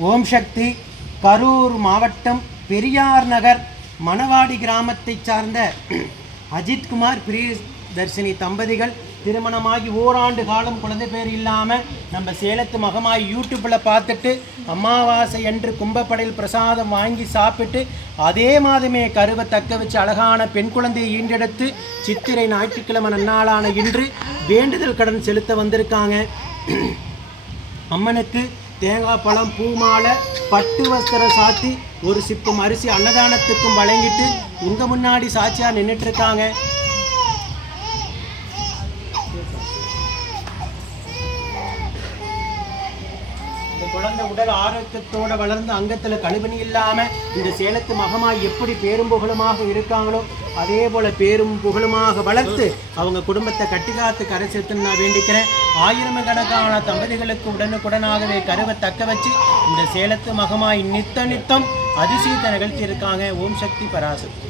ஓம் சக்தி கரூர் மாவட்டம் பெரியார் நகர் மணவாடி கிராமத்தைச் சார்ந்த அஜித்குமார் பிரியதர்ஷினி தம்பதிகள் திருமணமாகி ஓராண்டு காலம் குழந்தை பேர் இல்லாமல் நம்ம சேலத்து மகமாய் யூடியூப்பில் பார்த்துட்டு அமாவாசை என்று கும்பப்படையில் பிரசாதம் வாங்கி சாப்பிட்டு அதே மாதமே கருவை தக்க வச்சு அழகான பெண் குழந்தையை ஈண்டெடுத்து சித்திரை ஞாயிற்றுக்கிழமை நன்னாளான இன்று வேண்டுதல் கடன் செலுத்த வந்திருக்காங்க. அம்மனுக்கு தேங்காய் பழம் பூ மாலை பட்டு வஸ்திரம் சாத்தி ஒரு சிப்பம் அரிசி அன்னதானத்துக்கும் வழங்கிட்டு உங்க முன்னாடி சாட்சியா நின்றுட்டு இருக்காங்க. இந்த குழந்தை உடல் ஆரோக்கியத்தோட வளர்ந்து அங்கத்துல கழிவுணி இல்லாம இந்த சேலத்து மகமாய் எப்படி பேரும்புகளுமாக இருக்காங்களோ அதே போல பேரும் புகழுமாக வளர்த்து அவங்க குடும்பத்தை கட்டிக்காத்து கரை சேர்த்துன்னு நான் வேண்டிக்கிறேன். ஆயிரக்கணக்கான தம்பதிகளுக்கு உடனுக்குடனாகவே கருவை தக்க வச்சு இந்த சேலத்து மகமாய் நித்த நித்தம் அதிசயத்தை நிகழ்த்தி இருக்காங்க ஓம் சக்தி பராசக்தி.